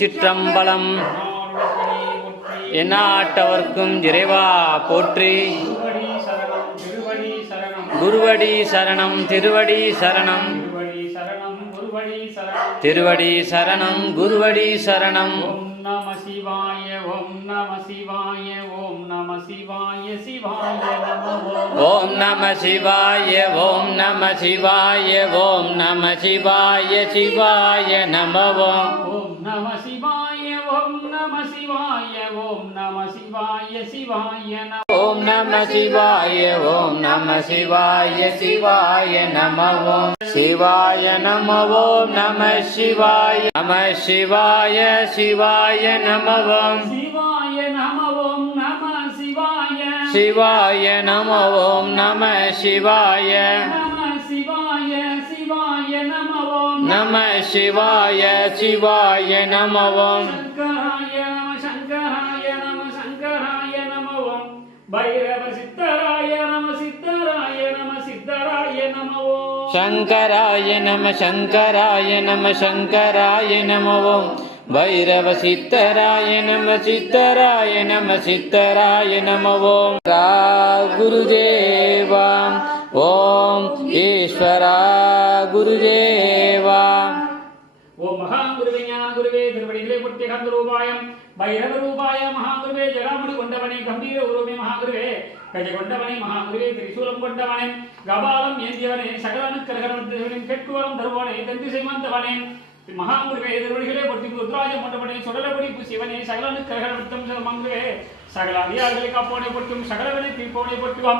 திருச்சிற்றம்பலம். எந்நாட்டவர்க்கும் இறைவா போற்றி. குருவடி சரணம் திருவடி சரணம் திருவடி சரணம் குருவடி சரணம். ஓம் நம சிவாய ஓம் நம சிவாய ஓம் நம சிவாய சிவாய நம ஓம் நம சிவாய ஓம் நம சிவாய ஓம் நம சிவாய சிவாய நம ஓம் நம சிவாய ஓம் நம சிவாய ஓம் நம சிவாய சிவாய நம ஓம் நம சிவாய ஓம் நம சிவாய சிவாய நம சிவாய நம ஓம் நம சிவாய நம சிவாய சிவாய நம சிவாய நம ஓம் நம சிவாய சிவாய நம ஓம் நம சிவாய நம சிவாய சிவாய நம ஓம் நம சிவாய சிவாய நம சங்கராய நம சங்கராய நம ஓம் பைரவ சித்தராய நம சித்தராய நம சித்தராய நம ஓம் சங்கராய நம சங்கராய நம சங்கராய நம ஓம் பைரவ சித்தராய நம சித்தராய நம சித்தராய நம ஓம் குருதேவா ஓம் ஈஸ்வரா குருதேவா. ஓம் மகாகுருவே ஞான குருவே திருவடிகளே புத்திய கந்த ரூபாயம் பைரவ ரூபாய மகாகுருவே ஜடாமுடி கொண்டவனே கம்பீர உருவே மகாகுருவே கஜ கொண்டவனே மகாகுருவே திரிசூலம் கொண்டவனே கபாலம் ஏந்தியவனே சகலனு கரகரவன் கேட்குவரம் தருவானே தந்தி செய்வந்தவனே மகாகுருவே திருவடிகளே பொட்டி ருத்ராஜம் கொண்டவனே சுடலபடி சிவனே சகலனு கரகரவத்தம் மங்குருவே சகல அதிகாரிகளை காப்போனை பொட்டும் சகலவனை தீர்ப்போனை பொட்டுவாம்.